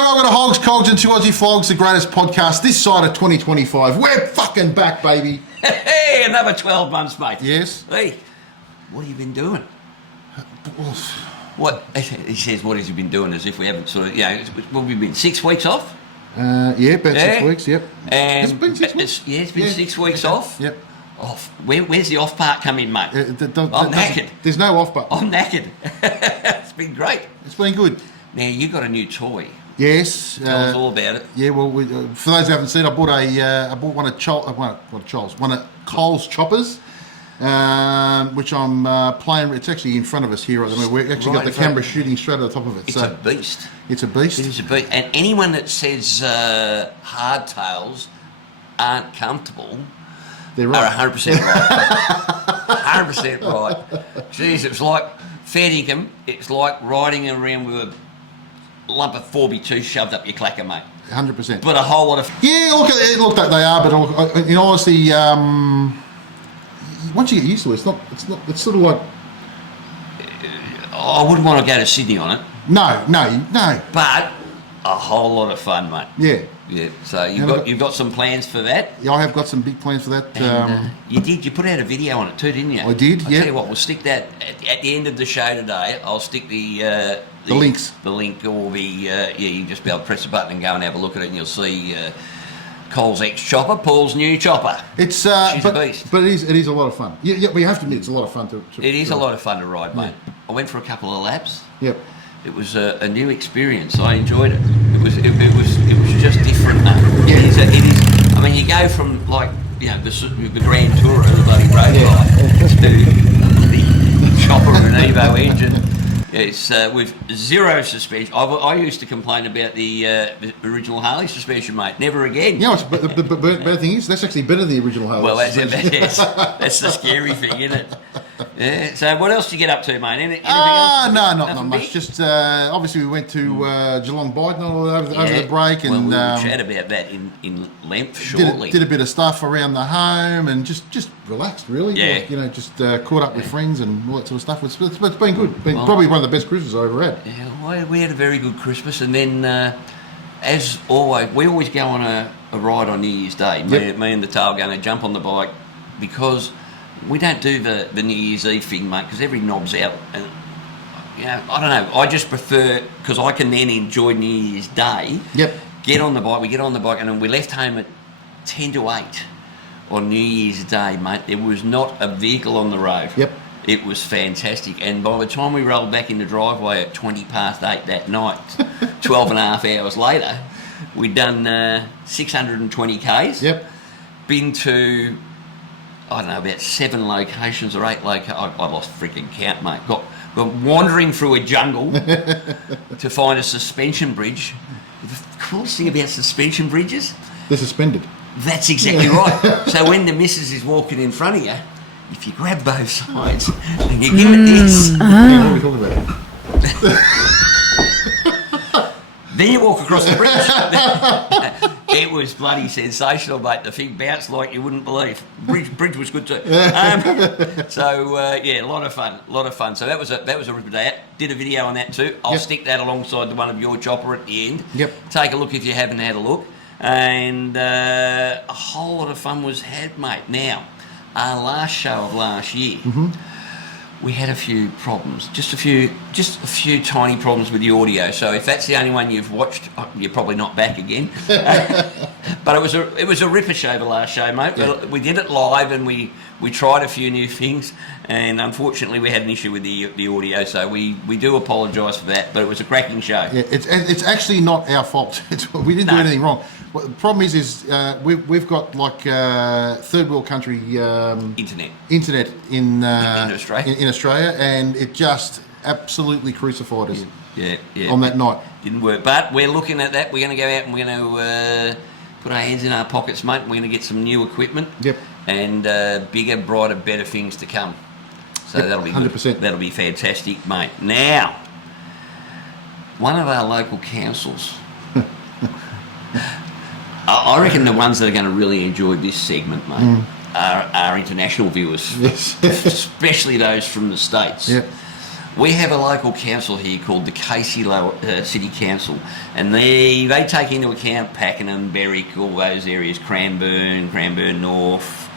welcome to Hogs, Cogs and 2 Aussie Flogs, the greatest podcast this side of 2025. We're fucking back, baby. Hey, another 12 months, mate. Yes. Hey, what have you been doing? What? He says, what has he been doing, as if we haven't sort of, what have we been, 6 weeks off? Yeah, about 6 weeks, yep. And it's been 6 weeks? It's been 6 weeks off. Yep. Off. Where's the off part come in, mate? I'm knackered. There's no off part. I'm knackered. It's been great. It's been good. Now, you got a new toy. Yes. Tell us all about it. Yeah, well, for those who haven't seen, I bought one of Cole's choppers, which I'm playing. It's actually in front of us here at the moment. We've actually got the camera shooting straight at the top of it. It's a beast. It's a beast. It is a beast. And anyone that says hardtails aren't comfortable, they're right. Are 100% right. 100% right. Jeez, it was like fair dinkum. It's like riding around with a lump of 4x2 shoved up your clacker, mate. 100%. But a whole lot of... Yeah, look, they are, but in honesty, once you get used to it, it's sort of like... I wouldn't want to go to Sydney on it. No. But a whole lot of fun, mate. Yeah. Yeah, so you've got some plans for that? Yeah, I have got some big plans for that. And, you put out a video on it too, didn't you? I did, yeah. I'll tell you what, we'll stick that at the end of the show today. I'll stick the links. The link or you just be able to press a button and go and have a look at it, and you'll see Cole's ex-chopper, Paul's new chopper. She's a beast. But it is a lot of fun. Yeah, we have to admit it's a lot of fun to It is a lot of fun to ride, mate. Yeah. I went for a couple of laps. Yep. It was a new experience. I enjoyed it. It was just different. Yeah. It is. I mean, you go from the Grand Tourer, the bloody road bike, to the chopper and Evo engine. It's with zero suspension. I used to complain about the original Harley suspension, mate. Never again. Yeah, but the better thing is that's actually better than the original Harley. Well, that's the scary thing, isn't it? Yeah. So what else did you get up to, mate? Anything else? No, not much. Big? Just obviously we went to Geelong Bike Night over the break, and we'll chat about that in length shortly. Did a bit of stuff around the home and just relaxed, really. Yeah. Like, just caught up with friends and all that sort of stuff. It's been good. Probably one of the best Christmases I ever had. Yeah, we had a very good Christmas, and then as always, we always go on a ride on New Year's Day. Me and the tail gunner jump on the bike because we don't do the New Year's Eve thing, mate, because every knob's out. And, I don't know. I just prefer, because I can then enjoy New Year's Day. Yep. We get on the bike, and then we left home at 10 to 8 on New Year's Day, mate. There was not a vehicle on the road. Yep. It was fantastic. And by the time we rolled back in the driveway at 20 past 8 that night, 12 and a half hours later, we'd done 620 Ks. Yep. Been to... I don't know, about 7 locations or 8 locations. I lost freaking count, mate. Got wandering through a jungle to find a suspension bridge. The coolest thing about suspension bridges? They're suspended. That's exactly right. So when the missus is walking in front of you, if you grab both sides and you give it this... What are we talking about? Then you walk across the bridge. It was bloody sensational, mate. The thing bounced like you wouldn't believe. Bridge was good too. A lot of fun. So that was a ripper day. Did a video on that too. I'll stick that alongside the one of your chopper at the end. Yep. Take a look if you haven't had a look. And a whole lot of fun was had, mate. Now, our last show of last year. Mm-hmm. We had a few problems, just a few tiny problems with the audio. So if that's the only one you've watched, you're probably not back again. But it was a ripper show, the last show, mate. Yeah. We did it live, and we tried a few new things, and unfortunately we had an issue with the audio. So we do apologise for that, but it was a cracking show. Yeah, it's actually not our fault. We didn't do anything wrong. Well, the problem is we've got like third world country internet in Australia, and it just absolutely crucified us. Yeah. On that night, didn't work. But we're looking at that. We're going to go out and we're going to put our hands in our pockets, mate. We're going to get some new equipment. Yep. And bigger, brighter, better things to come. So that'll be 100%. Good. That'll be fantastic, mate. Now, one of our local councils. I reckon the ones that are going to really enjoy this segment, mate, are our international viewers, yes. especially those from the States. Yep. We have a local council here called the Casey City Council, and they take into account Pakenham, Berwick, all those areas, Cranbourne North,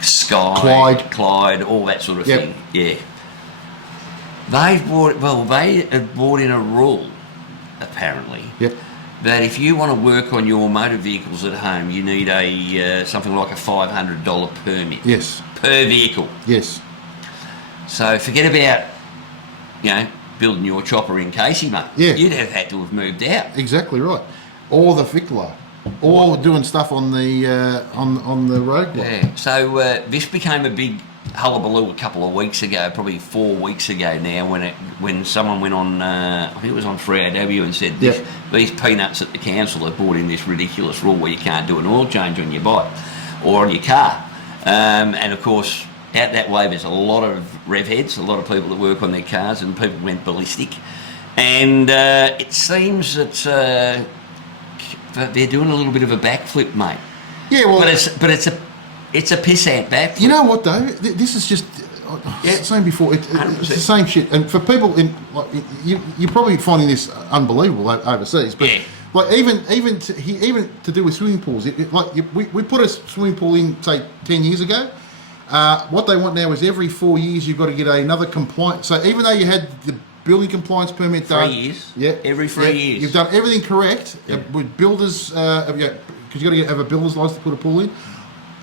Skye, Clyde, all that sort of thing. Yeah. They have brought in a rule, apparently, that if you want to work on your motor vehicles at home, you need something like a $500 permit. Yes. Per vehicle. Yes. So forget about, building your chopper in Casey, mate. Yeah. You'd have had to have moved out. Exactly right. Or the Fickler. Or doing stuff on the road block. Yeah. So this became a big hullabaloo a couple of weeks ago, probably 4 weeks ago now, when someone went on, I think it was on 3AW, and said these peanuts at the council have brought in this ridiculous rule where you can't do an oil change on your bike or on your car. And of course, out that way there's a lot of rev heads, a lot of people that work on their cars, and people went ballistic. And it seems that they're doing a little bit of a backflip, mate. Yeah, well, but it's a pissant backflip. You know what though? This is just same before. It's the same shit. And for people you're probably finding this unbelievable overseas, but like even to do with swimming pools, we put a swimming pool in say 10 years ago. What they want now is every 4 years you've got to get another compliance. So even though you had the building compliance permit done, 3 years, every 3 years, you've done everything correct with builders, because you got to have a builder's license to put a pool in.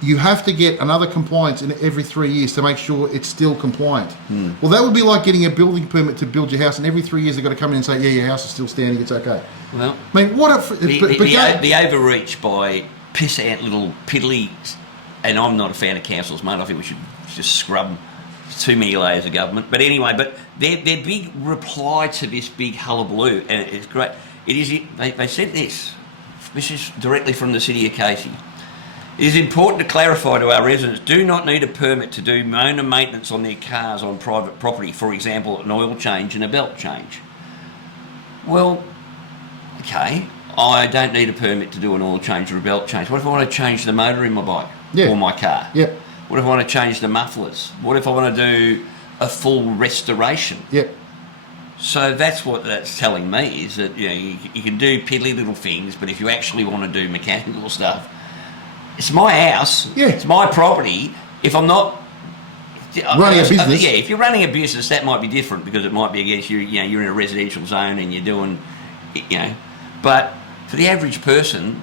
You have to get another compliance in every 3 years to make sure it's still compliant. Well, that would be like getting a building permit to build your house, and every 3 years they've got to come in and say, your house is still standing, it's okay. Well, I mean, what the overreach by pissant little piddly, and I'm not a fan of councils, mate. I think we should just scrub too many layers of government. But anyway, their big reply to this big hullabaloo, and it's great. They said this. This is directly from the City of Casey. It is important to clarify to our residents, do not need a permit to do owner maintenance on their cars on private property, for example, an oil change and a belt change. Well, okay, I don't need a permit to do an oil change or a belt change. What if I want to change the motor in my bike or my car? Yep. What if I want to change the mufflers? What if I want to do a full restoration? Yep. So that's what that's telling me, is that you can do piddly little things, but if you actually want to do mechanical stuff, it's my house. Yeah. It's my property. If I'm not running a business, if you're running a business, that might be different because it might be against you. You're in a residential zone and you're doing, But for the average person,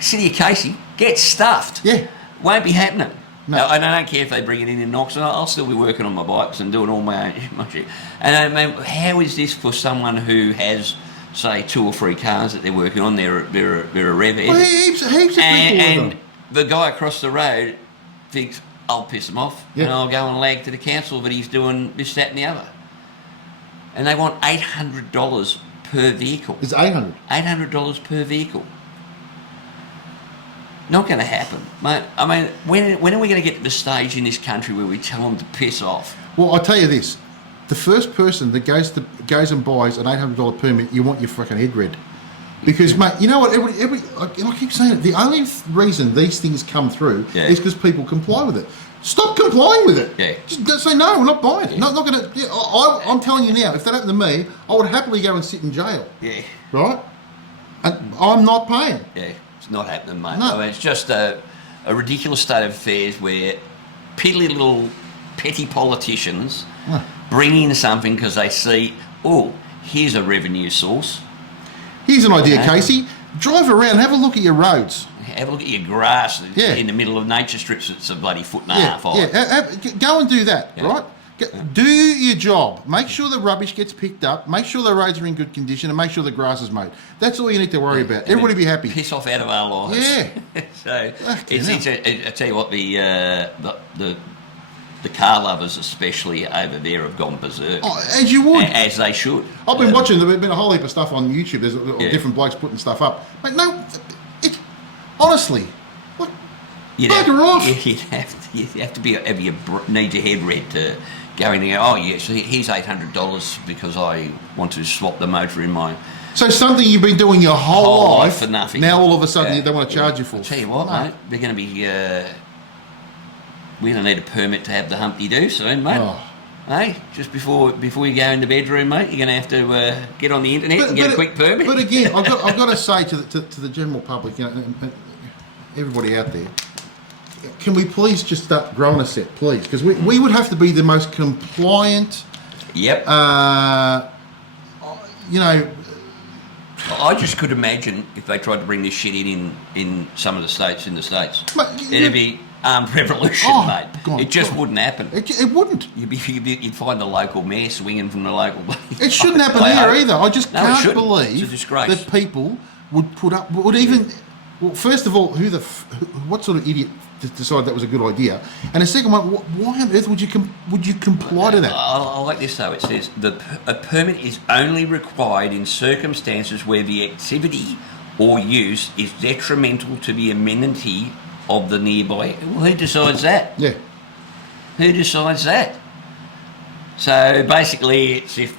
City of Casey, get stuffed. Yeah. Won't be happening. No. And I don't care if they bring it in Knox, and I'll still be working on my bikes and doing all my own shit. And I mean, how is this for someone who has, say, 2 or 3 cars that they're working on? They're a rev head. Well, heaps of people and the guy across the road thinks, I'll piss him off, and I'll go and lag to the council that he's doing this, that, and the other. And they want $800 per vehicle. It's $800. $800 per vehicle. Not going to happen, mate. I mean, when are we going to get to the stage in this country where we tell them to piss off? Well, I'll tell you this. The first person that goes and buys an $800 permit, you want your fucking head red. Because, mate, you know what? I keep saying it. The only reason these things come through is because people comply with it. Stop complying with it. Yeah. Just say, no, we're not buying it. Not going to... Yeah, I'm telling you now, if that happened to me, I would happily go and sit in jail. Yeah. Right? And I'm not paying. Yeah. It's not happening, mate. No. I mean, it's just a ridiculous state of affairs where piddly little petty politicians bring in something because they see, here's a revenue source. Here's an idea, Casey. Drive around, have a look at your roads. Have a look at your grass in the middle of nature strips that's a bloody foot and a half high. Yeah, go and do that, right? Do your job. Make sure the rubbish gets picked up. Make sure the roads are in good condition, and make sure the grass is mowed. That's all you need to worry about. Everybody be happy. Piss off out of our lives. Yeah. So I tell you what, the car lovers especially over there have gone berserk. As you would. As they should. I've been watching. There's been a whole heap of stuff on YouTube. There's different blokes putting stuff up. But no, honestly, what? Bugger off. You'd have to need your head red to go in and go, yes, here's $800 because I want to swap the motor in my... So something you've been doing your whole life for nothing. Now all of a sudden they want to charge you for. I'll tell you what, mate, they're going to be... we don't need a permit to have the Humpty Do soon, mate. Hey, just before you go in the bedroom, mate, you're going to have to get on the internet and get a quick permit. But again, I've got to say to the general public, and everybody out there, can we please just start growing a set, please? Because we would have to be the most compliant. Yep. I just could imagine if they tried to bring this shit in some of the states it'd be armed revolution, mate. God, it just wouldn't happen. It wouldn't. You'd find the local mayor swinging from the local. It shouldn't happen here either. I just can't believe it's a disgrace that people would even. Well, first of all, what sort of idiot decided that was a good idea? And the second one, why on earth would you comply to that? I like this though. It says a permit is only required in circumstances where the activity or use is detrimental to the amenity of the nearby. Well, who decides that? Yeah. Who decides that? So basically, it's if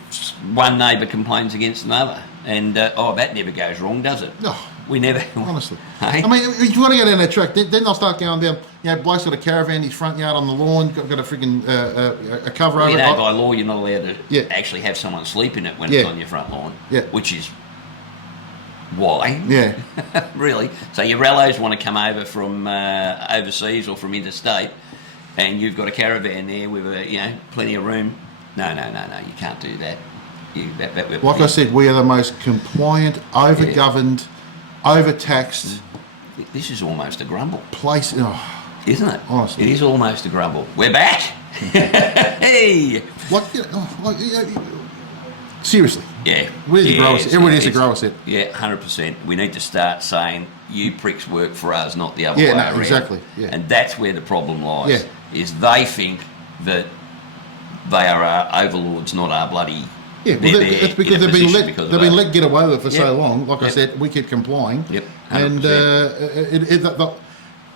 one neighbour complains against another, and that never goes wrong, does it? No. We never. Honestly. Hey? I mean, if you want to go down that track, then they'll start going down. Bloke's got a caravan in his front yard on the lawn, got a freaking a cover over it. By law, you're not allowed to actually have someone sleep in it when it's on your front lawn. Yeah. Which is why. Yeah. Really. So your rallies want to come over from overseas or from interstate, and you've got a caravan there with plenty of room. No, you can't do that. Like I said, we are the most compliant, over-governed, overtaxed. This is almost a grumble. Place, isn't it? Honestly, it is almost a grumble. We're back. Hey. Seriously. Yeah. Everyone needs to grow a set. Yeah, 100%. We need to start saying you pricks work for us, not the other way around. Exactly. Yeah. And that's where the problem lies. Yeah. Is they think that they are our overlords, not our bloody. Yeah, well, it's because they've been let get away with it for so long. Like I said, we keep complying. Yep. 100%. And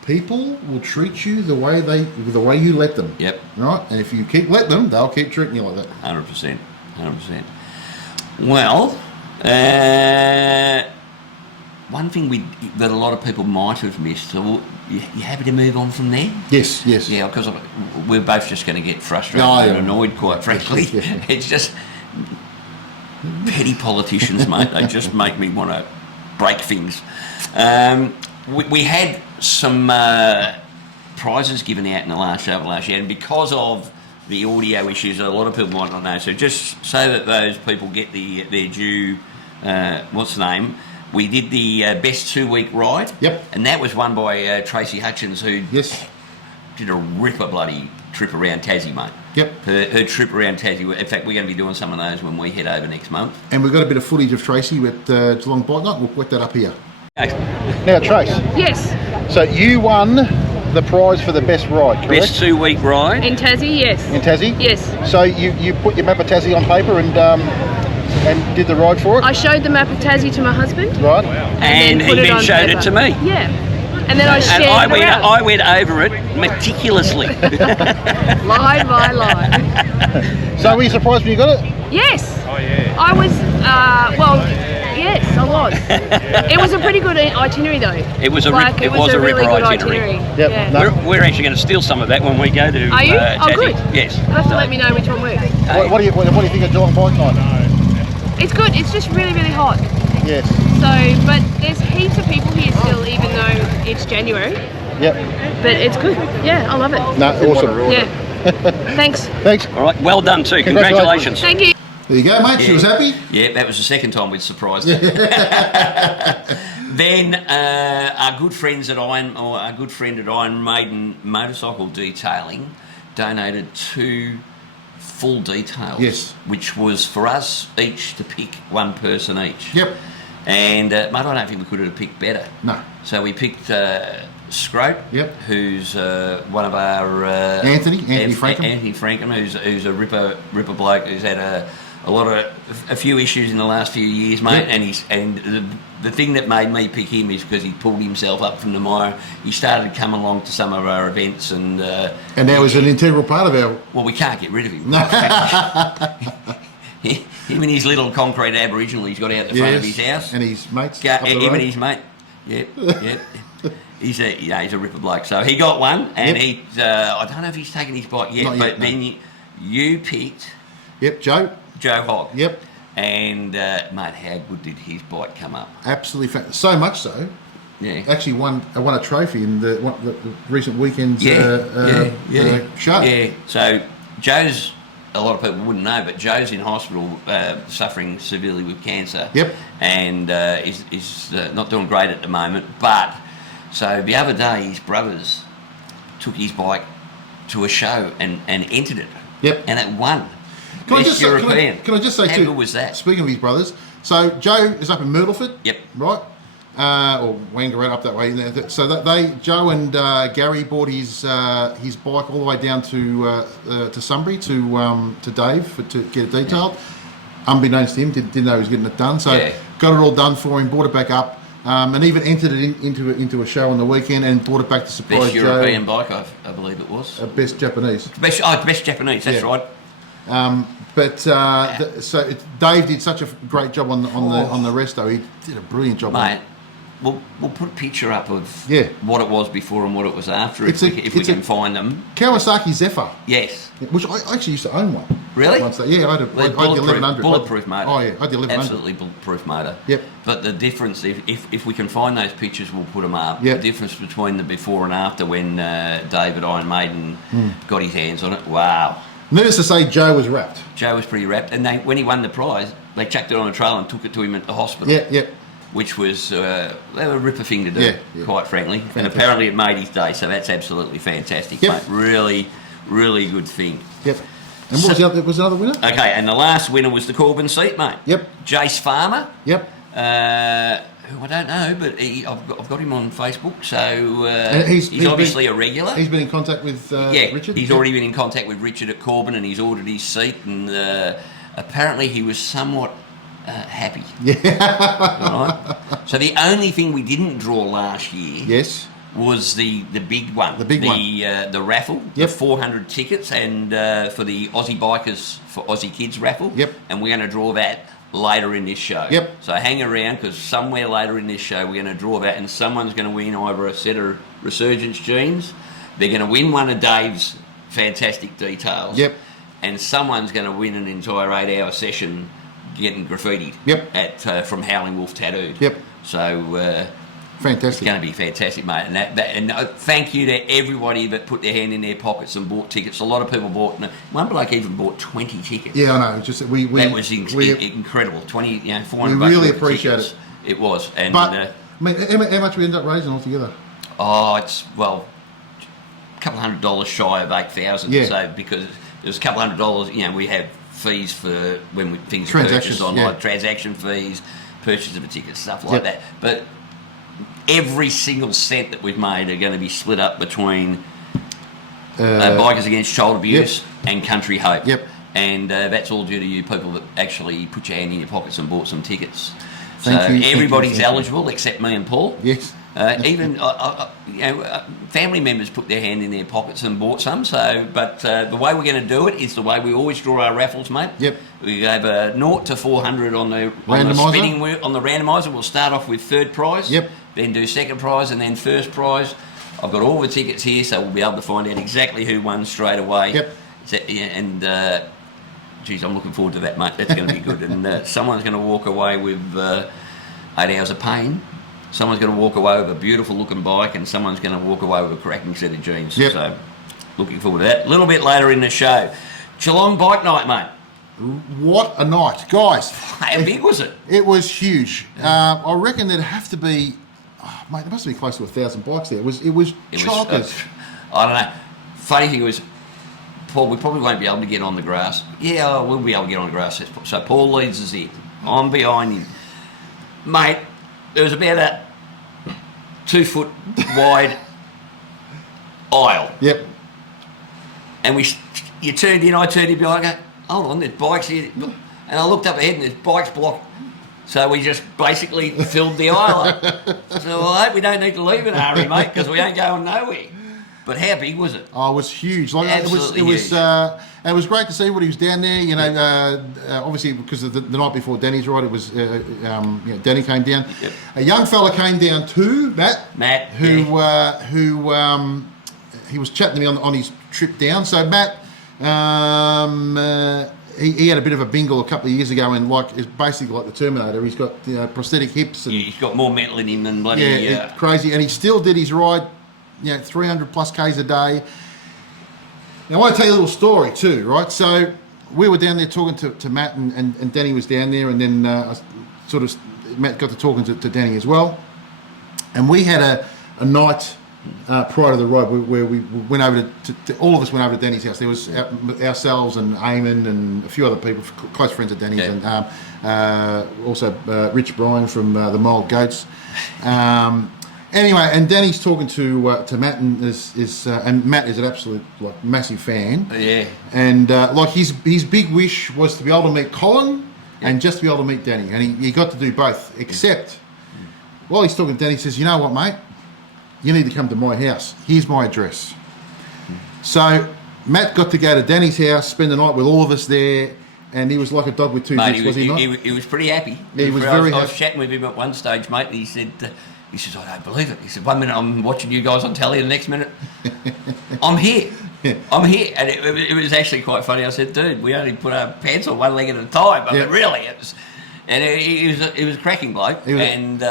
people will treat you the way you let them. Yep. Right, and if you keep letting them, they'll keep treating you like that. 100%. Well, one thing that a lot of people might have missed. So you happy to move on from there? Yes. Yeah, because we're both just going to get frustrated and annoyed, quite frankly. Yeah. It's just petty politicians, mate. They just make me want to break things. We had some prizes given out in the last show of last year, and because of the audio issues, a lot of people might not know. So just so that those people get their due, what's the name? We did the best 2-week ride. Yep. And that was won by Tracy Hutchins, who did a ripper bloody trip around Tassie, mate. Yep. Her trip around Tassie. In fact, we're going to be doing some of those when we head over next month. And we've got a bit of footage of Tracy at Geelong Bike Night. We'll put that up here. Now, Trace. Yes. So you won the prize for the best ride, correct? Best 2-week ride. In Tassie, yes. In Tassie? Yes. So you put your map of Tassie on paper and did the ride for it? I showed the map of Tassie to my husband. Right. And he then showed it to me. Yeah. And then I shared I went over it meticulously. Line by line. So were you surprised when you got it? Yes. Oh, yeah. I was, yes, I was. It was a pretty good itinerary, though. It was a really good itinerary. Yep. Yeah. No. We're actually going to steal some of that when we go to Are you? Tassie. Good. Yes. You'll have to let me know which one works. What do you think of Geelong Bike Night? It's good. It's just really, really hot. Yes. So, but there's heaps of people here still, even though it's January. Yep. But it's good. Yeah, I love it. No, awesome. Yeah. Thanks. Thanks. All right. Well done too. Congratulations. Thank you. There you go, mate. She was happy. Yeah, that was the second time we'd surprised her. Then our good friend at Iron Maiden Motorcycle Detailing donated 2 full details. Yes. Which was for us each to pick one person each. Yep. And mate, I don't think we could have picked better. No. So we picked Scrope. Yep. Who's one of our Anthony Frankham. Anthony Frankham, who's a ripper bloke who's had a few issues in the last few years, mate. Yep. And the thing that made me pick him is because he pulled himself up from the mire. He started coming along to some of our events, and now he's an integral part of our. Well, we can't get rid of him. Him and his little concrete Aboriginal he's got out the front of his house, and his mates. Him and his mate. Yep. He's a ripper bloke. So he got one, and he's I don't know if he's taken his bike yet, Not but yet, no. then You picked... Yep, Joe Hogg. Yep. And, mate, how good did his bike come up? Absolutely fantastic. So much so. Yeah. Actually won a trophy in the recent weekend's show. Yeah. So Joe's, a lot of people wouldn't know, but Joe's in hospital suffering severely with cancer. Yep. And is not doing great at the moment. But so the other day, his brothers took his bike to a show and entered it. Yep. And it won. Can I just say how too? Good was that? Speaking of his brothers, so Joe is up in Myrtleford. Yep. Right. Or Wangaroot up that way. So Joe and Gary bought his bike all the way down to Sunbury to Dave to get it detailed. Unbeknownst to him, didn't know he was getting it done. So got it all done for him, brought it back up, and even entered it into a show on the weekend and brought it back to surprise Best Joe. European bike, I believe it was. Best Japanese. Best Japanese. That's right. So Dave did such a great job on the resto. He did a brilliant job, mate. We'll put a picture up of what it was before and what it was after if we can find them. Kawasaki Zephyr. Yes. Which I actually used to own one. Really? I had the 1100. Bulletproof motor. Oh yeah, I had the 1100. Absolutely bulletproof motor. Yep. But the difference, if we can find those pictures, we'll put them up. Yep. The difference between the before and after when David Iron Maiden got his hands on it. Wow. Needless to say, Joe was wrapped. Joe was pretty wrapped, and when he won the prize, they chucked it on a trailer and took it to him at the hospital. Yeah. Which was they were a ripper thing to do, quite frankly. Fantastic. And apparently it made his day, so that's absolutely fantastic, mate. Really, really good thing. Yep. And what was the other winner? Okay, and the last winner was the CORBIN seat, mate. Yep. Jace Farmer. Yep. Who I don't know, but I've got him on Facebook, so he's obviously a regular. He's been in contact with Richard? He's already been in contact with Richard at CORBIN, and he's ordered his seat, and apparently he was somewhat happy. Yeah. Right? So the only thing we didn't draw last year was the big one. The raffle, the 400 tickets, and for the Aussie Bikers for Aussie Kids Raffle. Yep. And we're going to draw that later in this show. Yep. So hang around, because somewhere later in this show we're going to draw that, and someone's going to win either a set of Resurgence jeans, they're going to win one of Dave's fantastic details. Yep. And someone's going to win an entire 8-hour session getting graffitied. Yep. At from Howling Wolf Tattooed. Yep. So fantastic. It's going to be fantastic, mate. And thank you to everybody that put their hand in their pockets and bought tickets. A lot of people bought. One bloke even bought 20 tickets. Yeah, I know. Just that was incredible. 20, $400. We really appreciate it. It was. And but I mean, how much we ended up raising altogether? Oh, it's a couple $100 shy of 8,000. Yeah. So because there's a couple $100, we have fees for when things are Transactions, purchased online, transaction fees, purchase of a ticket, stuff like that. But every single cent that we've made are going to be split up between Bikers Against Child Abuse and Country Hope. Yep. And that's all due to you people that actually put your hand in your pockets and bought some tickets. Thank you. Everybody's eligible except me and Paul. Yes. Even family members put their hand in their pockets and bought some. But the way we're going to do it is the way we always draw our raffles, mate. Yep. We have a 0 to 400 on the spinning wheel, on the randomizer. We'll start off with third prize. Yep. Then do second prize and then first prize. I've got all the tickets here, so we'll be able to find out exactly who won straight away. Yep. And geez, I'm looking forward to that, mate. That's going to be good. And someone's going to walk away with 8 hours of pain. Someone's going to walk away with a beautiful looking bike, and someone's going to walk away with a cracking set of jeans. Yep. So, looking forward to that. A little bit later in the show. Geelong Bike Night, mate. What a night, guys. How big was it? It was huge. I reckon there'd have to be, mate, there must be close to 1,000 bikes there. It was chockers. I don't know. Funny thing was, Paul, we probably won't be able to get on the grass. Yeah, we'll be able to get on the grass. So Paul leads us in. I'm behind him. Mate, there was about a 2 foot wide aisle. Yep. And you turned in, I turned in behind, I go, hold on, there's bikes here. And I looked up ahead and there's bikes blocked. So we just basically filled the aisle up. So I hope we don't need to leave in a hurry, mate, because we ain't going nowhere. But how big was it? Oh, it was huge. Absolutely huge. And it was great to see what he was down there. Obviously because of the night before Danny's ride, it was Danny came down. Yep. A young fella came down too, Matt, who he was chatting to me on his trip down. So Matt, He had a bit of a bingle a couple of years ago, and it's basically like the Terminator. He's got prosthetic hips. And, he's got more metal in him than bloody... crazy. And he still did his ride, 300 plus Ks a day. Now, I want to tell you a little story too, right? So we were down there talking to Matt, and Danny was down there, and then Matt got to talking to Danny as well. And we had a night prior to the ride where we went over to all of us went over to Danny's house. There was ourselves and Eamon and a few other people, close friends of Danny's, and also Rich Bryan from the Mild Goats. Anyway, and Danny's talking to Matt, and and Matt is an absolute massive fan. Yeah. And his big wish was to be able to meet Colin and just to be able to meet Danny, and he got to do both. Except while he's talking to Danny, he says, "You know what, mate? You need to come to my house. Here's my address." So Matt got to go to Danny's house, spend the night with all of us there, and he was like a dog with two dicks, was he not? He was pretty happy. He was very happy. I was chatting with him at one stage, mate, and he says, "I don't believe it." He said, "1 minute I'm watching you guys on telly, the next minute I'm here." Yeah. I'm here. And it was actually quite funny. I said, "Dude, we only put our pants on one leg at a time." I mean, really, it was... And he was a cracking bloke, and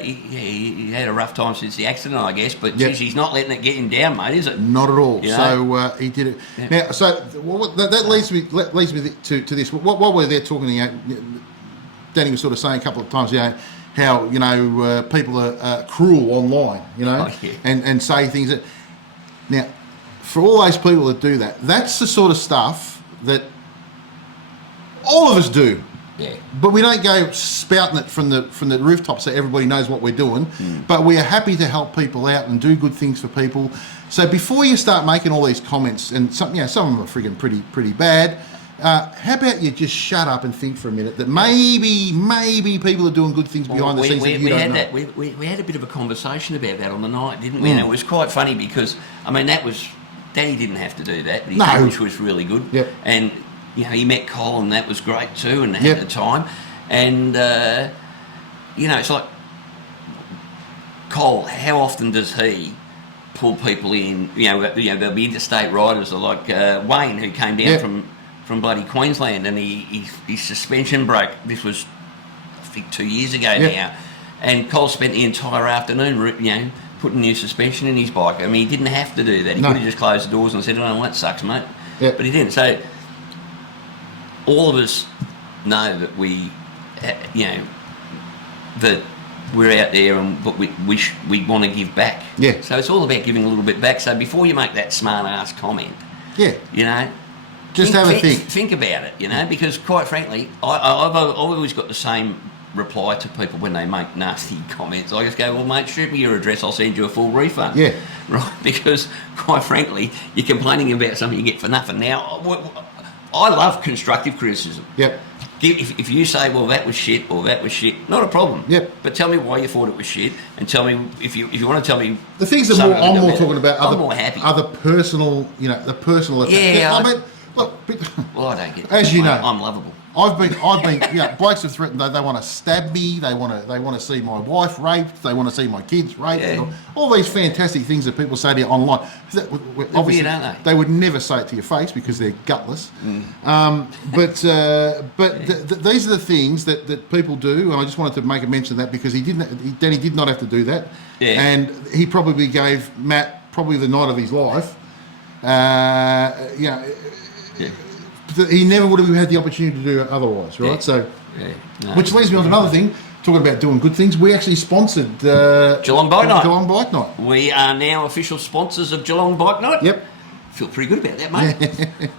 he had a rough time since the accident, I guess. But geez, he's not letting it get him down, mate, is it? Not at all. You know? So he did it. Yeah. Now, so that leads me to this. While we're there talking, Danny was sort of saying a couple of times, how people are cruel online, and say things that. Now, for all those people that do that, that's the sort of stuff that all of us do. Yeah. But we don't go spouting it from the rooftop so everybody knows what we're doing. But we are happy to help people out and do good things for people. So before you start making all these comments, and some of them are friggin' pretty bad, how about you just shut up and think for a minute that maybe people are doing good things behind the scenes that you don't know. We had a bit of a conversation about that on the night, didn't we? And it was quite funny because, Danny didn't have to do that, but which was really good. Yep. And he met Cole, and that was great too, and had the time. And, it's like, Cole, how often does he pull people in? There'll be interstate riders like Wayne, who came down from bloody Queensland, and his suspension broke. This was, I think, 2 years ago now. And Cole spent the entire afternoon, putting new suspension in his bike. I mean, he didn't have to do that. He could have just closed the doors and said, "Oh, that sucks, mate." Yep. But he didn't. So all of us know that that we're out there, but we want to give back. Yeah. So it's all about giving a little bit back. So before you make that smart ass comment, just have a think. Think about it, because quite frankly, I've always got the same reply to people when they make nasty comments. I just go, "Well, mate, shoot me your address, I'll send you a full refund." Yeah. Right? Because quite frankly, you're complaining about something you get for nothing. Now, I love constructive criticism. Yep. If you say, "Well, that was shit," or "that was shit," not a problem. Yep. But tell me why you thought it was shit, and tell me if you want to tell me the things that I'm more talking about. I'm more happy. Other personal, the personal attack. Yeah. Look, well, I don't get it. As you know, I'm lovable. I've been, blokes have threatened they want to stab me, they want to see my wife raped, they want to see my kids raped, all these fantastic things that people say to you online. Obviously, weird, aren't they would never say it to your face because they're gutless. But these are the things that people do, and I just wanted to make a mention of that because Danny did not have to do that, and he probably gave Matt probably the night of his life. He never would have had the opportunity to do it otherwise, right? So, which leads me on to another thing, talking about doing good things. We actually sponsored Geelong Bike Night. Geelong Bike Night. We are now official sponsors of Geelong Bike Night. Yep. Feel pretty good about that, mate.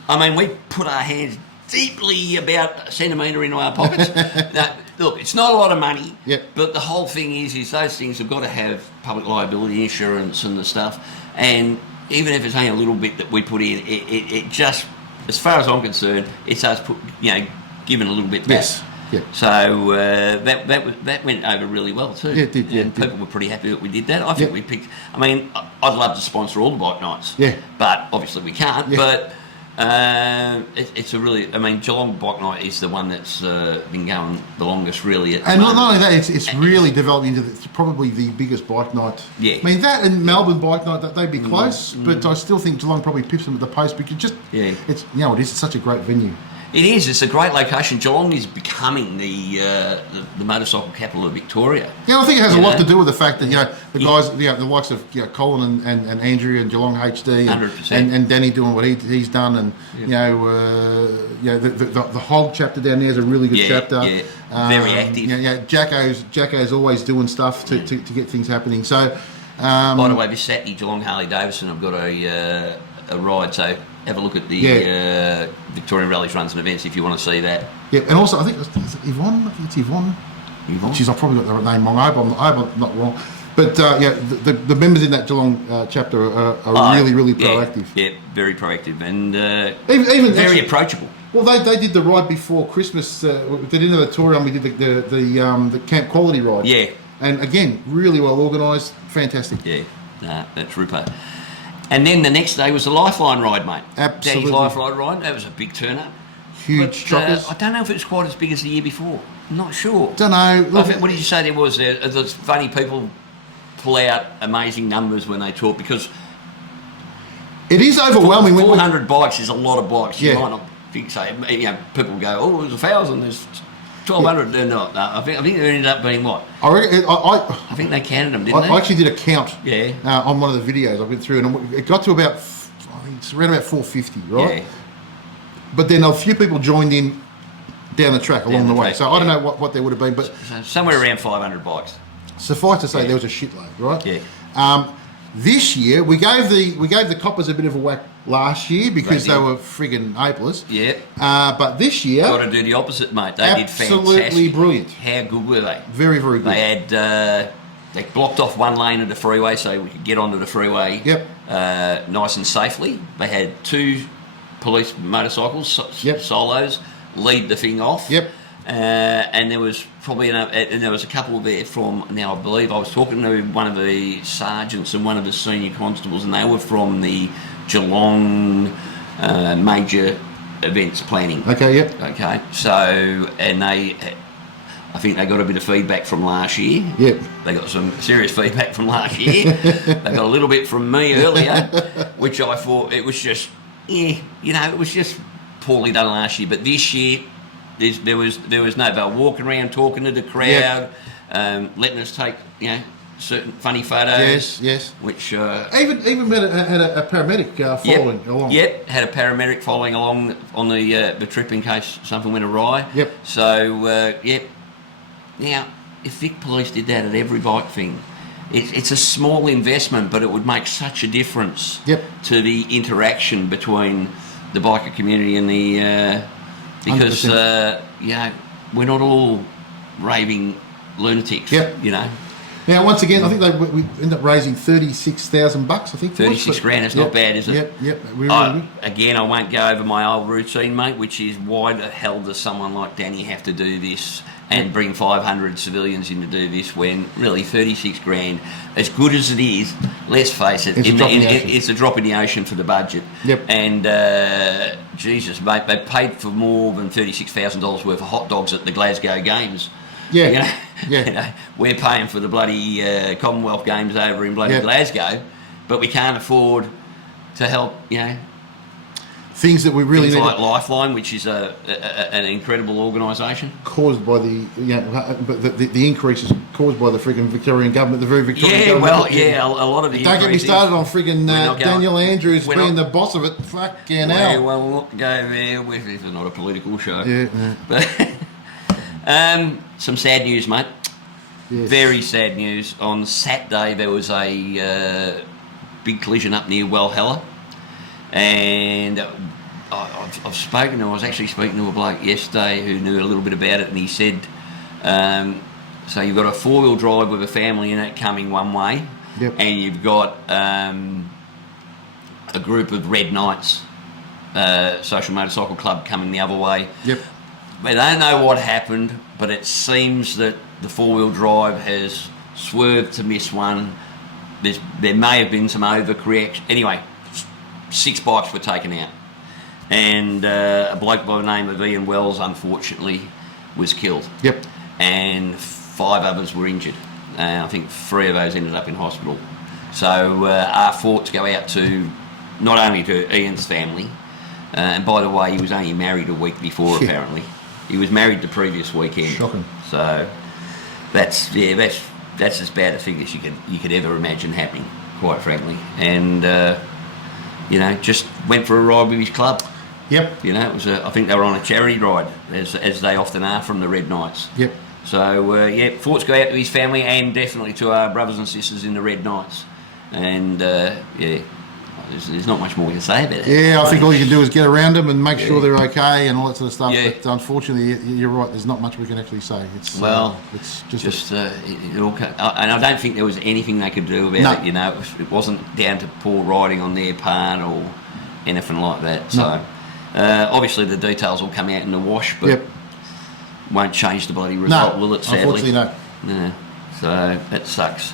I mean, we put our hands deeply about a centimetre into our pockets. Now, look, it's not a lot of money, but the whole thing is those things have got to have public liability insurance and the stuff. And even if it's only a little bit that we put in, it just... As far as I'm concerned, it's us giving a little bit back. Yes. Yeah. So that went over really well too. Yeah, it did. And people were pretty happy that we did that. I think we picked. I mean, I'd love to sponsor all the bike nights. Yeah. But obviously we can't. Yeah. But It's a really, I mean, Geelong Bike Night is the one that's been going the longest, really. And not only that, it's really developed into probably the biggest bike night. Yeah. I mean, that and Melbourne Bike Night, that they'd be close, but I still think Geelong probably pips them at the post because it's, you know, it's such a great venue. It is. It's a great location. Geelong is becoming the motorcycle capital of Victoria. Yeah, I think it has a lot to do with the fact that, you know, the guys, you know, the likes of, you know, Colin and Andrew and Geelong HD 100%. and Danny doing what he's done, and you know, the Hog chapter down there is a really good chapter. Yeah, very active. You know, Jacko's always doing stuff to get things happening. So, by the way, this Saturday, Geelong Harley Davidson, I've got a ride, so have a look at the Victorian Rallies, Runs and Events if you want to see that. Yeah, and also I think it's Yvonne. I think it's Yvonne. She's, I've probably got the name wrong. I hope I'm not wrong. But the members in that Geelong chapter are really proactive. Yeah, very proactive and even very actually, approachable. Well, they did the ride before Christmas. They didn't have the tour on. We did the Camp Quality ride. Yeah. And again, really well organised, fantastic. Yeah, that's ripper. And then the next day was the Lifeline ride, mate. Absolutely. Daddy's Lifeline ride. That was a big turn up. Huge truckers. I don't know if it was quite as big as the year before. I'm not sure. Don't know. Look, What did you say there was? There's funny people pull out amazing numbers when they talk because it is overwhelming. 400 bikes is a lot of bikes. You Yeah. might not think so. You know, people go, oh, there's 1,000, there's 1,200. They're not. No, I think there ended up being what? I think they counted them, didn't they? I actually did a count. Yeah. On one of the videos I went through, and it got to about, I think it's around about 450, right? Yeah. But then a few people joined in down the track along the way. So I don't know what there would have been, but So somewhere around 500 bikes. suffice to say there was a shitload, right? Yeah. This year we gave the coppers a bit of a whack last year because they were friggin' hopeless. Yeah. But this year, Got to do the opposite, mate. They did absolutely fantastic. brilliant. How good were they? Very good. They had they blocked off one lane of the freeway so we could get onto the freeway. Yep. Nice and safely. They had 2 police motorcycles, solos, lead the thing off. Yep. And there was probably and there was a couple there from, now I believe I was talking to one of the sergeants and one of the senior constables, and they were from the Geelong major events planning. Okay. Yep. Okay, so, and I think they got a bit of feedback from last year. Yep. They got some serious feedback from last year. They got a little bit from me earlier, which I thought it was just, it was just poorly done last year. But this year, there was no, they were walking around talking to the crowd, letting us take, certain funny photos. Yes. Which even had a paramedic following along. Yep, had a paramedic following along on the trip in case something went awry. Yep. So now if Vic Police did that at every bike thing, it's a small investment, but it would make such a difference to the interaction between the biker community and the because we're not all raving lunatics. Yep. Now, once again, I think we end up raising $36,000. I think 36 grand. It's not bad, is it? Yep. Really again, I won't go over my old routine, mate, which is why the hell does someone like Danny have to do this and bring 500 civilians in to do this when really 36 grand, as good as it is, let's face it, it's a drop in the ocean for the budget. Yep. And Jesus, mate, they paid for more than $36,000 worth of hot dogs at the Glasgow Games. Yeah. We're paying for the bloody Commonwealth Games over in bloody Glasgow, but we can't afford to help, things that we really things need. like Lifeline, which is an incredible organisation. Caused by but the increase is caused by the friggin' Victorian government, the very Victorian government. A lot of the don't get me started on friggin' Daniel Andrews being not, the boss of it. Fucking hell. Well, we'll not go there. This is not a political show. Yeah. But some sad news, mate. Yes. Very sad news. On Saturday, there was a big collision up near Walhalla. And I've spoken to, I was actually speaking to a bloke yesterday who knew a little bit about it, and he said, so you've got a 4-wheel drive with a family in it coming one way, and you've got a group of Red Knights, social motorcycle club, coming the other way. Yep. They don't know what happened, but it seems that the 4-wheel drive has swerved to miss one. There may have been some overcorrection. Anyway, 6 bikes were taken out. and a bloke by the name of Ian Wells, unfortunately, was killed. Yep. And 5 others were injured. I think 3 of those ended up in hospital. So our thoughts go out to not only to Ian's family, and by the way, he was only married a week before. Apparently, he was married the previous weekend. Shocking. So that's as bad a thing as you could ever imagine happening, quite frankly. And just went for a ride with his club. Yep. It was I think they were on a charity ride, as they often are from the Red Knights. Yep. So thoughts go out to his family and definitely to our brothers and sisters in the Red Knights. And there's not much more we can say about it. Yeah, I think all you can do is get around them and make sure they're okay and all that sort of stuff. Yeah. But unfortunately, you're right. There's not much we can actually say. It's it's just it all. And I don't think there was anything they could do about it. It wasn't down to poor riding on their part or anything like that. So obviously the details will come out in the wash, but won't change the bloody result, will it? Sadly, unfortunately, no. Yeah. So that sucks.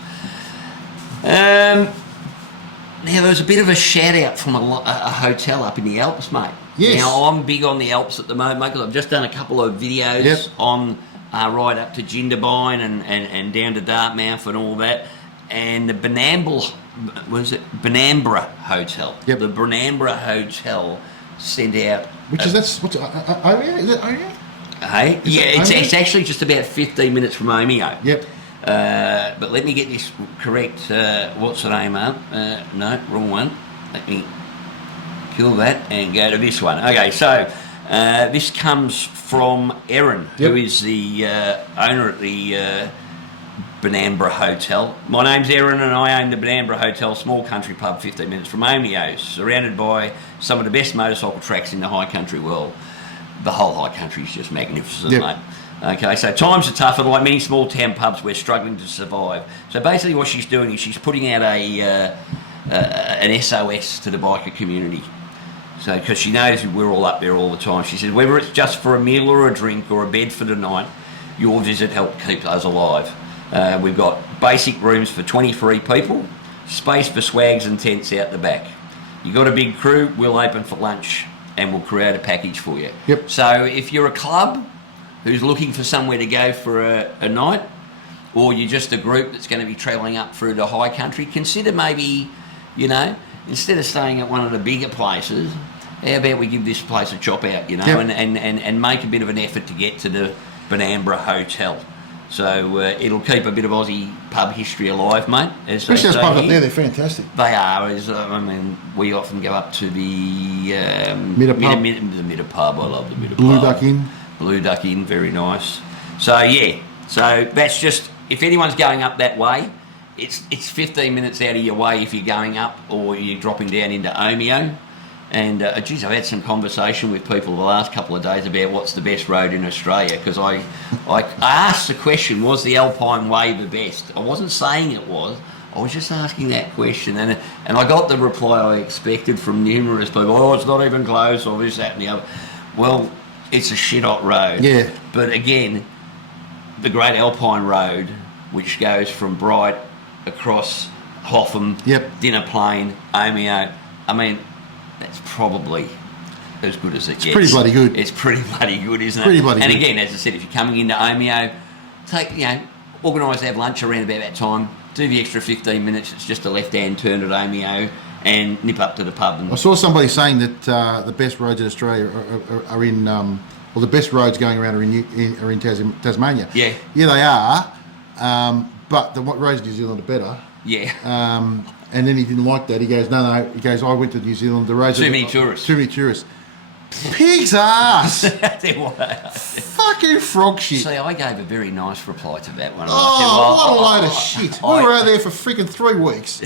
Now, there was a bit of a shout-out from a hotel up in the Alps, mate. Yes. Now, I'm big on the Alps at the moment, mate, because I've just done a couple of videos on our ride up to Jindabyne and down to Dartmouth and all that. And the Benambra Hotel. Yep. The Benambra Hotel sent out... Is it Omeo? Hey? It's actually just about 15 minutes from Omeo. Yep. But let me get this correct. What's the name up? No, wrong one. Let me kill that and go to this one. Okay, so this comes from Erin, who is the owner at the Benambra Hotel. My name's Erin and I own the Benambra Hotel, small country pub 15 minutes from Omeo, surrounded by some of the best motorcycle tracks in the high country world. The whole high country is just magnificent, mate. Okay, so times are tough, and like many small town pubs, we're struggling to survive. So basically what she's doing is she's putting out an SOS to the biker community. So, because she knows we're all up there all the time. She says, whether it's just for a meal or a drink or a bed for the night, your visit helped keep us alive. We've got basic rooms for 23 people, space for swags and tents out the back. You got a big crew, we'll open for lunch and we'll create a package for you. Yep. So if you're a club who's looking for somewhere to go for a night, or you're just a group that's going to be travelling up through the high country, consider maybe, instead of staying at one of the bigger places, how about we give this place a chop out, and make a bit of an effort to get to the Benambra Hotel. So it'll keep a bit of Aussie pub history alive, mate. Especially those pubs up there, they're fantastic. They are. We often go up to the Midder pub. The Midder pub. I love the Midder Blue pub. Duck Inn. Blue Duck Inn, very nice. So so that's just, if anyone's going up that way, it's 15 minutes out of your way if you're going up or you're dropping down into Omeo. And I've had some conversation with people the last couple of days about what's the best road in Australia, because I asked the question, was the Alpine Way the best? I wasn't saying it was. I was just asking that question, and I got the reply I expected from numerous people. Oh, it's not even close, or this, that, and the other. Well, it's a shit-hot road. Yeah. But again, the Great Alpine Road, which goes from Bright across Hotham, Dinner Plain, Omeo, that's probably as good as it gets. Pretty bloody good. It's pretty bloody good, isn't it? Pretty bloody good. And again, as I said, if you're coming into Omeo, organise to have lunch around about that time, do the extra 15 minutes, it's just a left-hand turn at Omeo, and nip up to the pub. I saw somebody saying that the best roads in Australia are in, the best roads going around are in Tasmania. Yeah. Yeah, they are, but the roads in New Zealand are better. Yeah. And then he didn't like that. He goes, no. He goes, I went to New Zealand. The roads Too many tourists. Too many tourists. Pig's ass. Fucking frog shit. See, I gave a very nice reply to that one. What a load of shit. We were out there for freaking 3 weeks.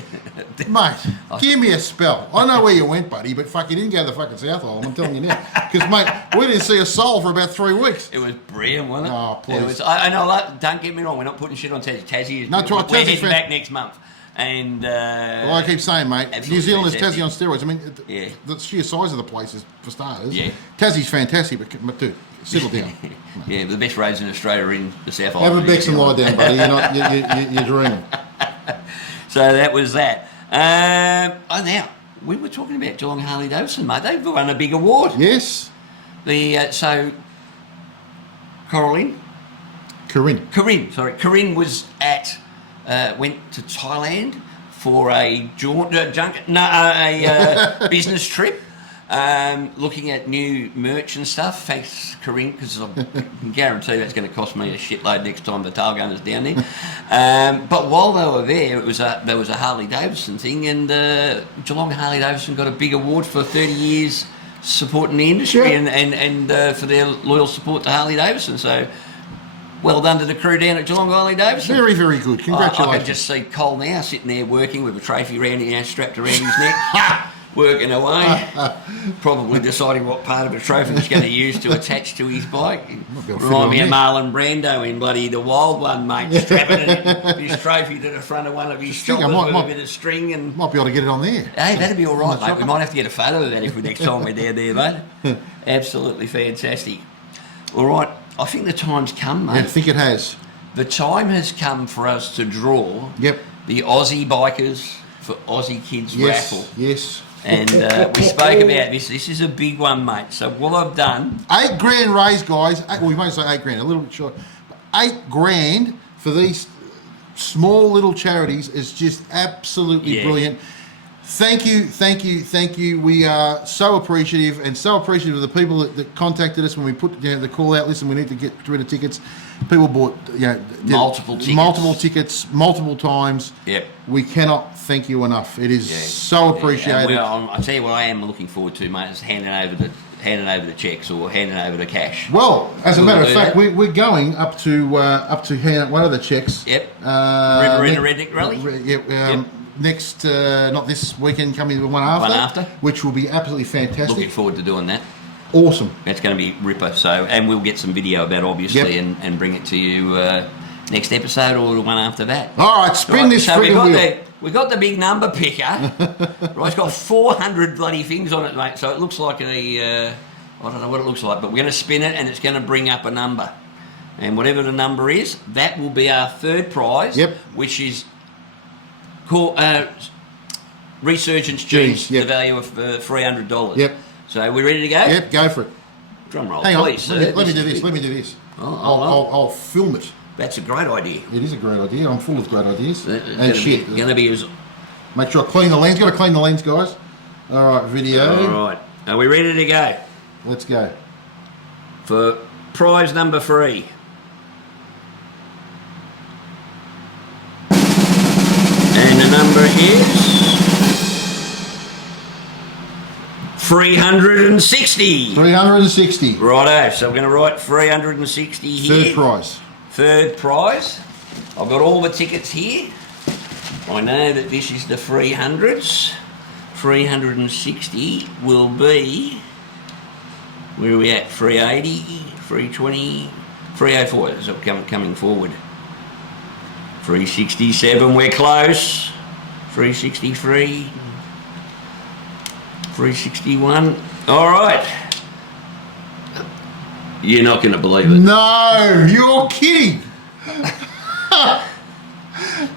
Mate, give me a spell. I know where you went, buddy, but fuck, you didn't go to the fucking South Island, I'm telling you now. Because, mate, we didn't see a soul for about 3 weeks. It was brilliant, wasn't it? Oh, please. I know, don't get me wrong, we're not putting shit on Tassie. Tassie No, we're heading back next month. And well, I keep saying, mate, New Zealand is Tassie on steroids. I mean, yeah. The sheer size of the place is, for starters. Yeah. Tassie's fantastic, but dude, settle down. Yeah, the best roads in Australia are in the South Island. Have a Bex and lie down, buddy. You're dreaming. So that was that. Now, we were talking about Geelong Harley Davidson, mate. They've won a big award. Yes. So Corinne was went to Thailand for a business trip, looking at new merch and stuff. Thanks, Corinne, because I can guarantee that's going to cost me a shitload next time the tail gunner's down there. But while they were there, there was a Harley Davidson thing, and Geelong Harley Davidson got a big award for 30 years supporting the industry and for their loyal support to Harley Davidson. So well done to the crew down at Geelong Harley Davidson. Very, very good. Congratulations. I can just see Cole now sitting there working with a trophy strapped around his neck, working away, probably deciding what part of a trophy he's going to use to attach to his bike. Remind me of Marlon Brando in bloody The Wild One, mate, strapping his trophy to the front of one of his choppers with a bit of string. And might be able to get it on there. Hey, that'd be all right, mate. We might have to get a photo of that if next time we're down there, mate. Absolutely fantastic. All right. I think the time's come, mate. Yeah, I think it has. The time has come for us to draw the Aussie Bikers for Aussie Kids Raffle. Yes. And we spoke about this. This is a big one, mate. So what I've done... $8,000 raised, guys. We might say $8,000, a little bit short. $8,000 for these small little charities is just absolutely brilliant. Thank you. We are so appreciative of the people that contacted us when we put the call out. Listen, we need to get rid of tickets. People bought multiple tickets multiple times. Yep. We cannot thank you enough. It is so appreciated. Well, I tell you what, I am looking forward to, mate, is handing over the checks or handing over the cash. Well, as a matter of fact, we're going up to hand out one of the checks. Yep. Riverina Redneck Rally. Next, not this weekend, coming the one after, which will be absolutely fantastic. Looking forward to doing that. Awesome. That's going to be ripper. So, and we'll get some video of that, obviously, and bring it to you next episode or the one after that. All right, spin this friggin' wheel. We got the big number picker. Right, it's got 400 bloody things on it, mate. So it looks like I don't know what it looks like, but we're going to spin it and it's going to bring up a number. And whatever the number is, that will be our third prize, which is Resurgence Jeans, the value of $300. Yep. So we ready to go? Yep, go for it. Drum roll, Hang please. on, let me do this. I'll film it. That's a great idea. It is a great idea. I'm full of great ideas. Going to be as... Make sure I clean the lens. Got to clean the lens, guys. All right, video. All right. Are we ready to go? Let's go. For prize number 3. And the number is 360. 360. Righto, so we're going to write 360 here. Third prize. I've got all the tickets here. I know that this is the 300s. 360 will be, where are we at? 380, 320, 304 is coming forward. 367, we're close. 363, 361. All right. You're not going to believe it. No, you're kidding.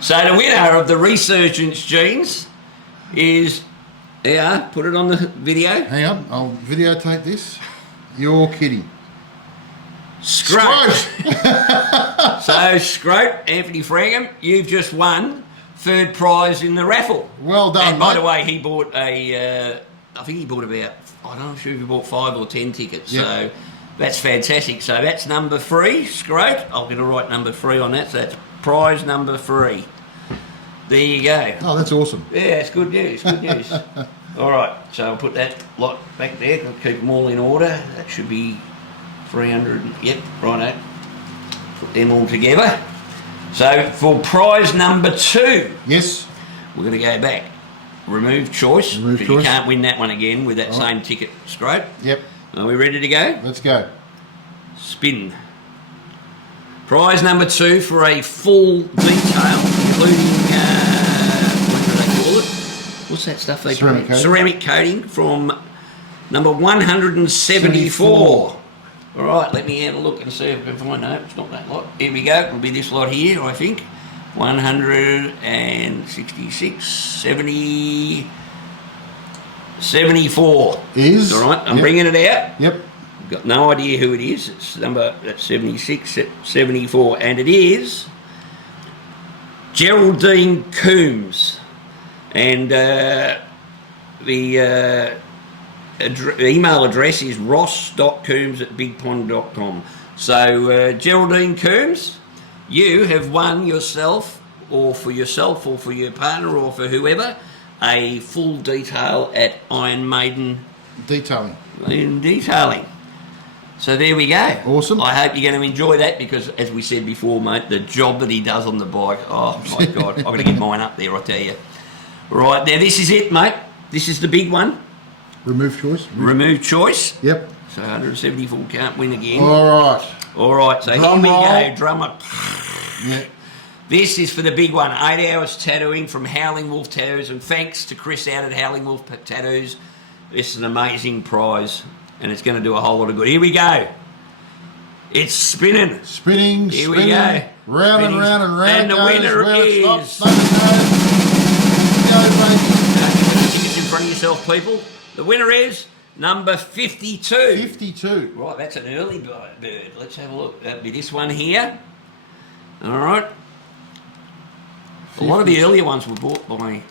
So the winner of the Resurgence Jeans is, put it on the video. Hang on, I'll videotape this. You're kidding. Scroat. So, Scroat, Anthony Frankham, you've just won third prize in the raffle. Well done, And by the way, he bought I think he bought about, I'm not sure if he bought 5 or 10 tickets. Yep. So, that's fantastic. So, that's number 3, Scroat. I'm going to write number 3 on that. So, that's prize number 3. There you go. Oh, that's awesome. Yeah, it's good news, good news. All right, so I'll put that lot back there. I'll keep them all in order. That should be 300. Yep, righto. Put them all together. So for prize number 2, yes, we're going to go back. Remove choice. Because you can't win that one again with that same ticket, Scroat. Yep. Are we ready to go? Let's go. Spin. Prize number 2 for a full detail, including what do they call it? What's that stuff they call it? Ceramic coating from number 174. All right, let me have a look and see if I can find. No, it's not that lot. Here we go. It'll be this lot here, I think. 166, 70. 74 is. All right, I'm bringing it out. Yep. Got no idea who it is. It's number 76, 74, and it is Geraldine Coombs. And the email address is ross.coombs@bigpond.com. So, Geraldine Coombs, you have won yourself, or for yourself, or for your partner, or for whoever, a full detail at Iron Maiden Detailing. Detailing. So there we go. Awesome. I hope you're going to enjoy that because, as we said before, mate, the job that he does on the bike, oh my God, I've got to get mine up there, I tell you. Right, now this is it, mate. This is the big one. Remove choice. Remove choice. Yep. So 174 can't win again. All right. All right, so Drum here we roll. go, drummer. Yeah. This is for the big one, 8 hours tattooing from Howling Wolf Tattoos, and thanks to Chris out at Howling Wolf Tattoos. This is an amazing prize, and it's going to do a whole lot of good. Here we go. It's spinning. Spinning, Here spinning. we go. Round Spinning. and round and round. And the goes, winner where it is... stops, no, go, baby. Tickets in front of yourself, people. The winner is number 52. 52. Right, that's an early bird. Let's have a look. That'll be this one here. All right. A lot of the earlier ones were bought by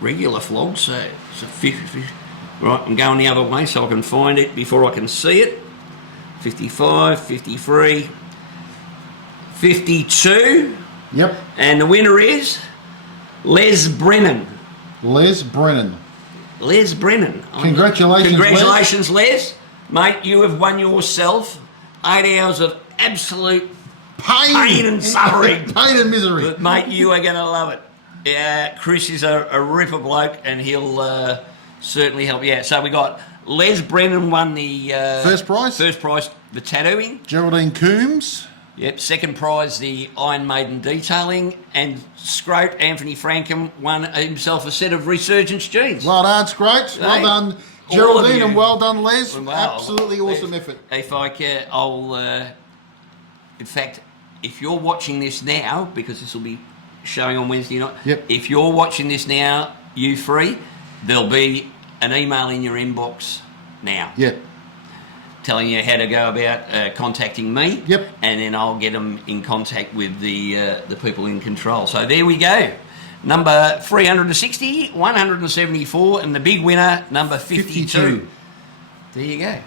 regular flogs, so it's a 50. Right, I'm going the other way so I can find it before I can see it. 55, 53, 52. Yep. And the winner is Les Brennan. Les Brennan. Les Brennan. Congratulations, Congratulations, Les. Mate, you have won yourself 8 hours of absolute pain and suffering. Pain and misery. But, mate, you are going to love it. Yeah, Chris is a ripper bloke, and he'll certainly help you out. So we got Les Brennan won the first prize. First prize, the tattooing. Geraldine Coombs. Yep. Second prize, the Iron Maiden detailing, and Scroat Anthony Frankham won himself a set of Resurgence jeans. Well done, Scroat. Hey, Well done, all Geraldine, of you. and well done, Les. Wow, Absolutely awesome Les. effort. If I can, I'll. In fact, if you're watching this now, because this will be showing on Wednesday night. Yep. If you're watching this now, you free, there'll be an email in your inbox now. Yep. Telling you how to go about contacting me. Yep. And then I'll get them in contact with the people in control. So there we go. Number 360, 174, and the big winner, number 52. There you go.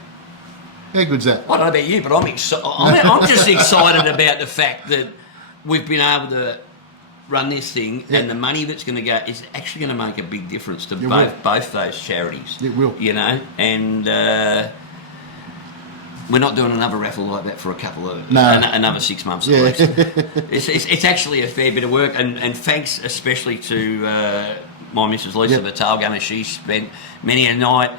How good's that? I don't know about you, but I'm just excited about the fact that we've been able to run this thing, and the money that's going to go is actually going to make a big difference to both those charities. It will. You know, and we're not doing another raffle like that for a couple of another 6 months at least. It's actually a fair bit of work, and thanks especially to my Mrs. Lisa, the tail gunner. She spent many a night,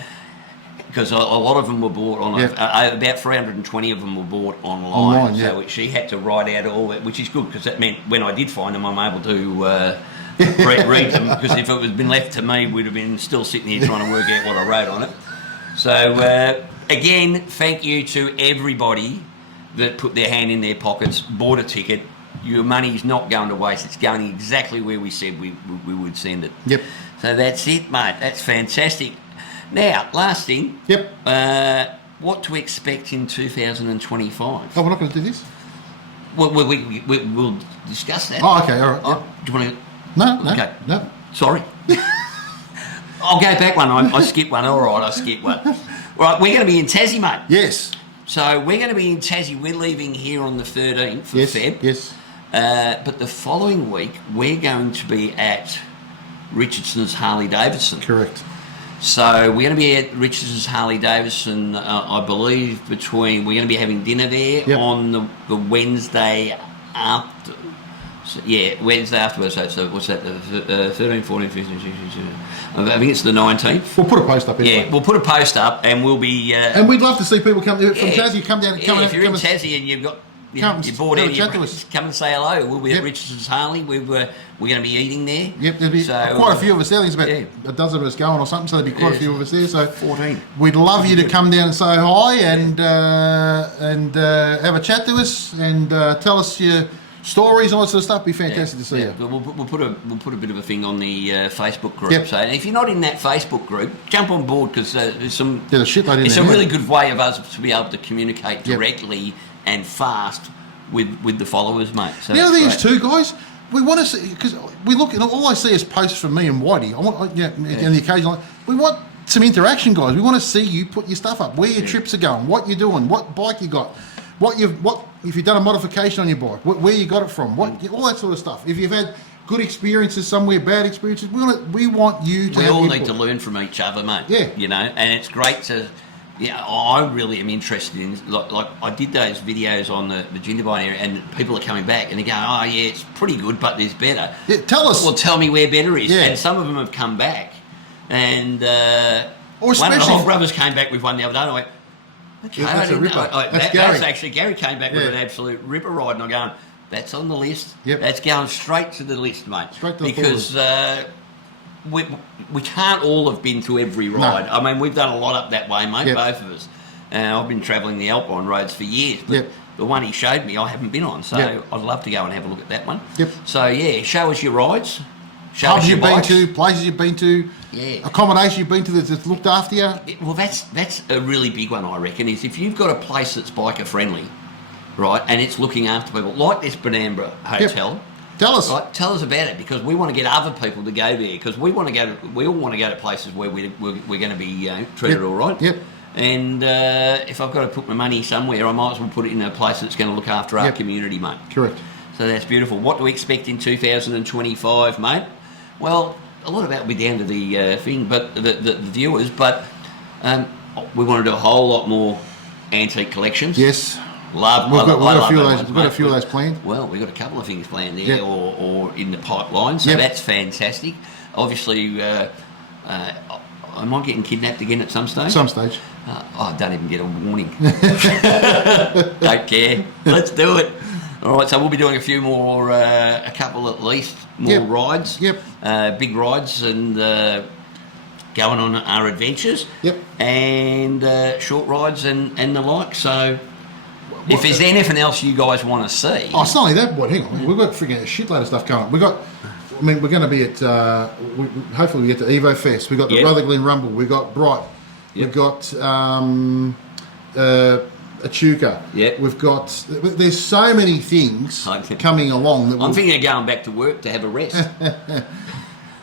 because a lot of them were bought on about 320 of them were bought online. So she had to write out all that, which is good, because that meant when I did find them, I'm able to read them, because if it was been left to me, we'd have been still sitting here trying to work out what I wrote on it. So again, thank you to everybody that put their hand in their pockets, bought a ticket. Your money's not going to waste. It's going exactly where we said we would send it. Yep. So that's it, mate. That's fantastic. Now, last thing. Yep. What to expect in 2025? Oh, we're not going to do this? Well, we'll discuss that. Oh, okay, all right. Oh, do you want to... No. Okay. No. Sorry. I'll go back one. I skipped one. All right, I skipped one. Right, we're going to be in Tassie, mate. Yes. So we're going to be in Tassie. We're leaving here on the 13th of Feb. Yes. But the following week, we're going to be at Richardson's Harley Davidson. Correct. So we're going to be at Richardson's Harley Davidson, I believe, we're going to be having dinner there on the Wednesday after. So, Wednesday afterwards. So what's that? 13, 14, 15, 16, 17. I think it's the 19th. We'll put a post up anyway. Yeah, we'll put a post up, and we'll be... and we'd love to see people come from Tassie, come down. If you're in Tassie and you've got... You're bored out, come and say hello. We'll be at Richardson's Harley. We're going to be eating there. Yep, there'll be quite a few of us there. There's about a dozen of us going or something, so there'll be quite a few of us there. So 14. We'd love you to come down and say hi and have a chat to us and tell us your stories and all that sort of stuff. Be fantastic to see you. We'll put a bit of a thing on the Facebook group. Yep. So if you're not in that Facebook group, jump on board because there's some. There's a shitload in it's there. a really good way of us to be able to communicate directly and fast with the followers, mate. So the other thing is too, guys. We want to see, because we look, and all I see is posts from me and Whitey. And the occasional. We want some interaction, guys. We want to see you put your stuff up, where your trips are going, what you're doing, what bike you got, what if you've done a modification on your bike, where you got it from, all that sort of stuff. If you've had good experiences somewhere, bad experiences, we want you to. We have all input. need to learn from each other, mate. Yeah. You know, and it's great to. Yeah, I really am interested in, like I did those videos on the Jindabyne area, and people are coming back and they're going, oh yeah, it's pretty good, but there's better. Yeah, tell us. Well, tell me where better is. Yeah. And some of them have come back, and or one of the especially Hog brothers came back with one the other day, and I went, okay, that's a ripper. That's actually, Gary came back with an absolute ripper ride, and I'm going, that's on the list. Yep. That's going straight to the list, mate. Straight to the because we can't all have been to every ride. No. I mean, we've done a lot up that way, mate, both of us. I've been travelling the Alpine roads for years, but the one he showed me I haven't been on, so I'd love to go and have a look at that one. Yep. So, yeah, show us your rides. Pubs you've been to, places you've been to, accommodation you've been to that's looked after you. Well, that's a really big one, I reckon, is if you've got a place that's biker-friendly, right, and it's looking after people, like this Benambra Hotel. Yep. Tell us. Right, tell us about it, because we want to get other people to go there, because we all want to go to places where we're going to be treated all right. Yep. And if I've got to put my money somewhere, I might as well put it in a place that's going to look after our community, mate. Correct. So that's beautiful. What do we expect in 2025, mate? Well, a lot of that will be down to the thing, but the viewers. But we want to do a whole lot more antique collections. Yes. We've got a few of those planned. Well, we've got a couple of things planned there, or in the pipeline. So that's fantastic. Obviously, am I getting kidnapped again at some stage? Some stage. I don't even get a warning. Don't care. Let's do it. All right, so we'll be doing a few more, a couple at least, more rides. Yep. Big rides and going on our adventures. Yep. And short rides and the like. So if there's anything else you guys want to see. Oh, it's not only that, boy. Hang on. We've got freaking a shitload of stuff coming up. We're going to be at, hopefully we get to Evo Fest. We've got the Rutherglen Rumble. We've got Bright. We've got Echuca. Yep. We've got, there's so many things coming along. That I'm thinking of going back to work to have a rest.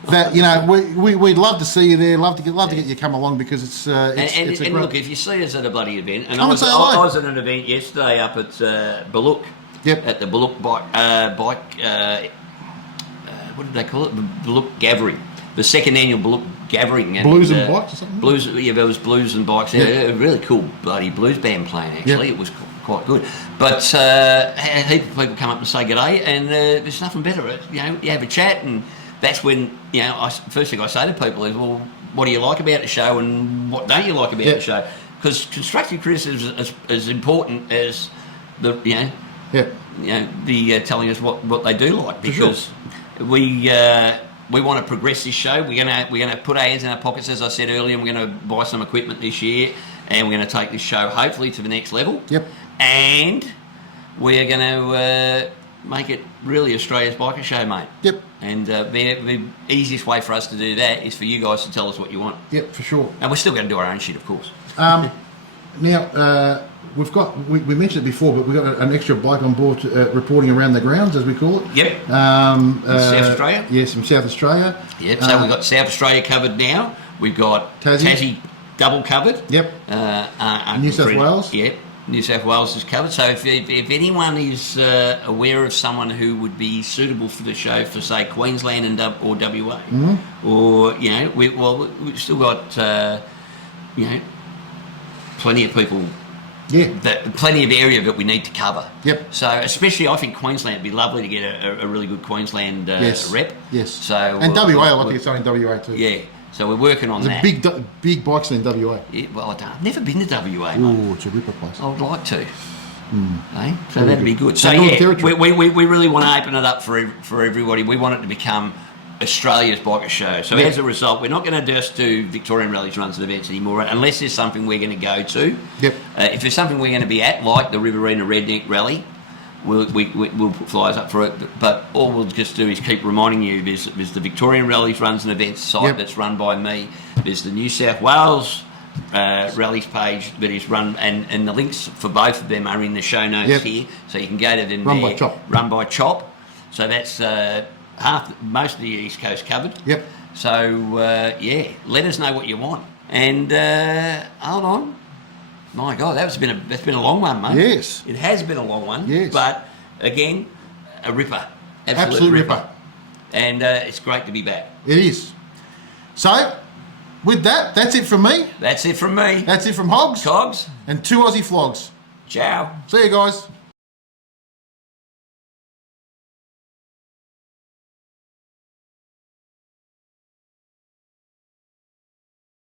That, you know, we'd love to see you there, love to get you come along, because it's a great... look, if you see us at a bloody event, and I was at an event yesterday up at Baluk, at the Baluk bike what did they call it? Baluk Gathering, the second annual Baluk Gathering. Blues and Bikes or something? There was Blues and Bikes. Yeah, a really cool bloody blues band playing, actually. It was quite good. But a heap of people come up and say g'day, and there's nothing better. You know, you have a chat, and that's when, you know, first thing I say to people is, well, what do you like about the show, and what don't you like about the show? Because constructive criticism is as important as the, the telling us what they do like, because we want to progress this show. We're gonna put our hands in our pockets, as I said earlier, and we're going to buy some equipment this year, and we're going to take this show hopefully to the next level. Yep. And we're going to make it really Australia's biker show, mate. Yep. And the easiest way for us to do that is for you guys to tell us what you want. Yep, for sure. And we're still going to do our own shit, of course. Now, we've got, we mentioned it before, but we've got an extra bike on board reporting around the grounds, as we call it. Yep. South Australia? Yes, from South Australia. Yep, so we've got South Australia covered now. We've got Tassie double covered. Yep. New South Wales. Yep, New South Wales is covered. So if anyone is aware of someone who would be suitable for the show for, say, Queensland and or WA, or, you know, we've still got, plenty of people. Yeah. Plenty of area that we need to cover. Yep. So especially, I think Queensland would be lovely to get a really good Queensland rep. Yes. So and WA, I'd like to get something in WA too. Yeah. So we're working on that. There's big bikes in WA. Yeah, well, I've never been to WA. Oh, it's a ripper place. I would like to. So that'd be good. So yeah, we really want to open it up for everybody. We want it to become Australia's biker show. So as a result, we're not going to just do Victorian rallies, runs and events anymore, unless there's something we're going to go to. Yep. If there's something we're going to be at, like the Riverina Redneck Rally, we'll put flyers up for it. But all we'll just do is keep reminding you, there's the Victorian Rallies runs and events site that's run by me. There's the New South Wales rallies page that is run, and the links for both of them are in the show notes here, so you can go to them. Run by Chop. Run by Chop. So that's most of the East Coast covered. Yep. So let us know what you want. And hold on. My God, that's been a long one, mate. Yes. It has been a long one. Yes. But again, a ripper. Absolute ripper. And it's great to be back. It is. So, with that, that's it from me. That's it from me. That's it from Hogs. Cogs. And 2 Aussie Flogs. Ciao. See you guys.